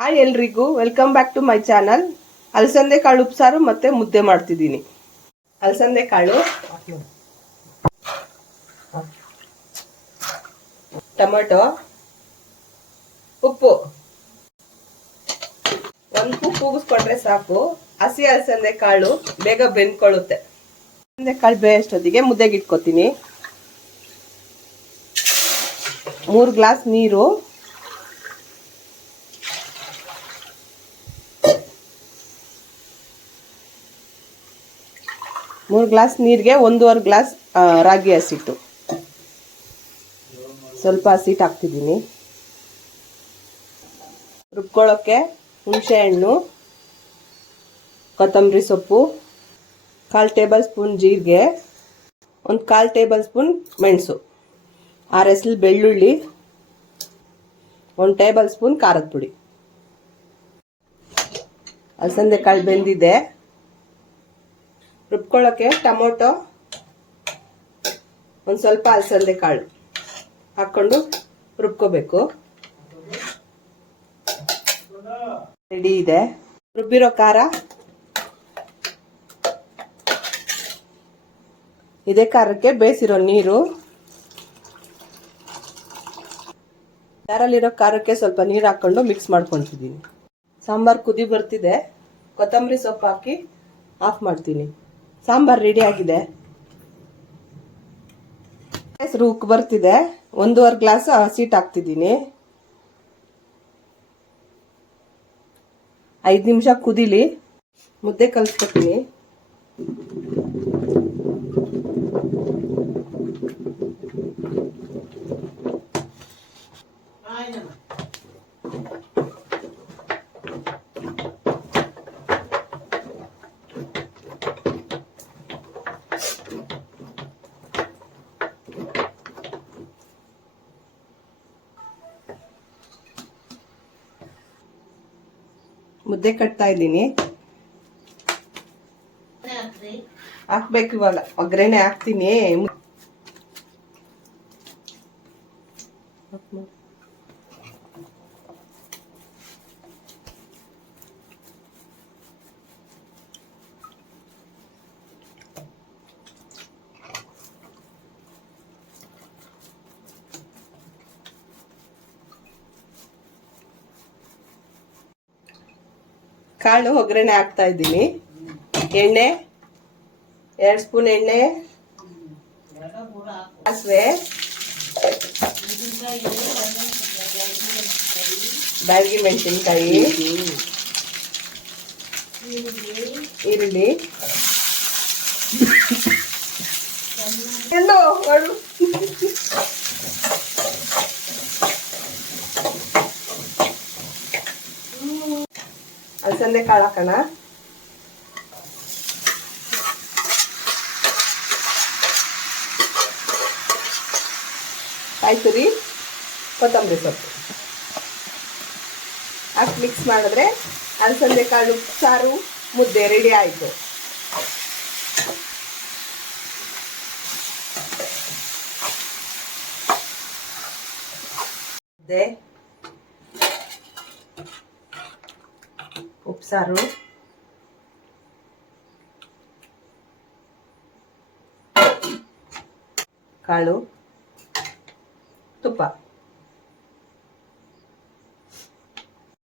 Hi ಎಲ್ರಿಗೂ welcome back to my channel. ಅಲಸಂದೆ ಕಾಳು ಉಪ್ಸಾರು ಮತ್ತೆ ಮುದ್ದೆ ಮಾಡ್ತಿದ್ದೀನಿ. ಅಲಸಂದೆ ಕಾಳು, ಟೊಮೆಟೊ, ಉಪ್ಪು, ಒಂದು ಕೂಗಿಸ್ಕೊಂಡ್ರೆ ಸಾಕು. ಹಸಿ ಅಲಸಂದೆ ಕಾಳು ಬೇಗ ಬೆಂದ್ಕೊಳ್ಳುತ್ತೆ. ಅಲಸಂದೆ ಕಾಳು ಬೇಯಷ್ಟೊತ್ತಿಗೆ ಮುದ್ದೆಗೆ ಇಟ್ಕೋತೀನಿ. 3 ಗ್ಲಾಸ್ ನೀರು, ಮೂರು ಗ್ಲಾಸ್ ನೀರಿಗೆ 1.5 ಗ್ಲಾಸ್ ರಾಗಿ ಹಸಿಟ್ಟು, ಸ್ವಲ್ಪ ಹಸಿಟ್ಟು ಹಾಕ್ತಿದ್ದೀನಿ. ರುಬ್ಕೊಳ್ಳೋಕ್ಕೆ ಹುಣಸೆ ಹಣ್ಣು, ಕೊತ್ತಂಬರಿ ಸೊಪ್ಪು, 1/4 ಟೇಬಲ್ ಸ್ಪೂನ್ ಜೀರಿಗೆ, 1/4 ಟೇಬಲ್ ಸ್ಪೂನ್ ಮೆಣಸು, 6 ಎಸಳು ಬೆಳ್ಳುಳ್ಳಿ, 1 ಟೇಬಲ್ ಸ್ಪೂನ್ ಖಾರದ ಪುಡಿ. ಅಲಸಂದೆ ಕಾಳು ಬೆಂದಿದೆ. ರುಬ್ಕೊಳ್ಳೋಕ್ಕೆ ಟೊಮೊಟೊ, ಒಂದು ಸ್ವಲ್ಪ ಅಲಸಂದೆ ಕಾಳು ಹಾಕ್ಕೊಂಡು ರುಬ್ಕೋಬೇಕು. ರೆಡಿ ಇದೆ. ರುಬ್ಬಿರೋ ಖಾರ, ಇದೇ ಖಾರಕ್ಕೆ ಬೇಯಿಸಿರೋ ನೀರು, ಜಾರಲ್ಲಿರೋ ಖಾರಕ್ಕೆ ಸ್ವಲ್ಪ ನೀರು ಹಾಕ್ಕೊಂಡು ಮಿಕ್ಸ್ ಮಾಡ್ಕೊತಿದ್ದೀನಿ. ಸಾಂಬಾರು ಕುದಿ ಬರ್ತಿದೆ. ಕೊತ್ತಂಬರಿ ಸೊಪ್ಪು ಹಾಕಿ ಆಫ್ ಮಾಡ್ತೀನಿ. ಸಾಂಬಾರು ರೆಡಿ ಆಗಿದೆ. ಹೆಸರು ಉಕ್ಕು ಬರ್ತಿದೆ. 1.5 ಗ್ಲಾಸ್ ಹಸಿಟ್ಟು ಹಾಕ್ತಿದ್ದೀನಿ. 5 ನಿಮಿಷ ಕುದಿಲಿ. ಮುದ್ದೆ ಕಲಿಸ್ಕೊತೀನಿ. ಮುದ್ದೆ ಕಟ್ತಾ ಇದ್ದೀನಿ. ಹಾಕ್ಬೇಕು ಇವಾಗ. ಒಗ್ಗರಣೆ ಹಾಕ್ತೀನಿ. ಕಾಳು ಒಗ್ಗರಣೆ ಹಾಕ್ತಾ ಇದ್ದೀನಿ. ಎಣ್ಣೆ 2 ಸ್ಪೂನ್ ಎಣ್ಣೆ, ಸಾಸಿವೆ, ಬ್ಯಾಡಗಿ ಮೆಣಸಿನ್ಕಾಯಿ, ಈರುಳ್ಳಿ, ಅಲಸಂದೆ ಕಾಳು ಹಾಕೋಣ. ಕಾಯಿ ತುರಿ, ಕೊತ್ತಂಬರಿ ಸೊಪ್ಪು ಹಾಕಿ ಮಿಕ್ಸ್ ಮಾಡಿದ್ರೆ ಅಲಸಂದೆ ಕಾಳು ಸಾರು ಮುದ್ದೆ ರೆಡಿ ಆಯಿತು. ಮುದ್ದೆ, ಉಪ್ಸಾರು, ಕಾಳು, ತುಪ್ಪ.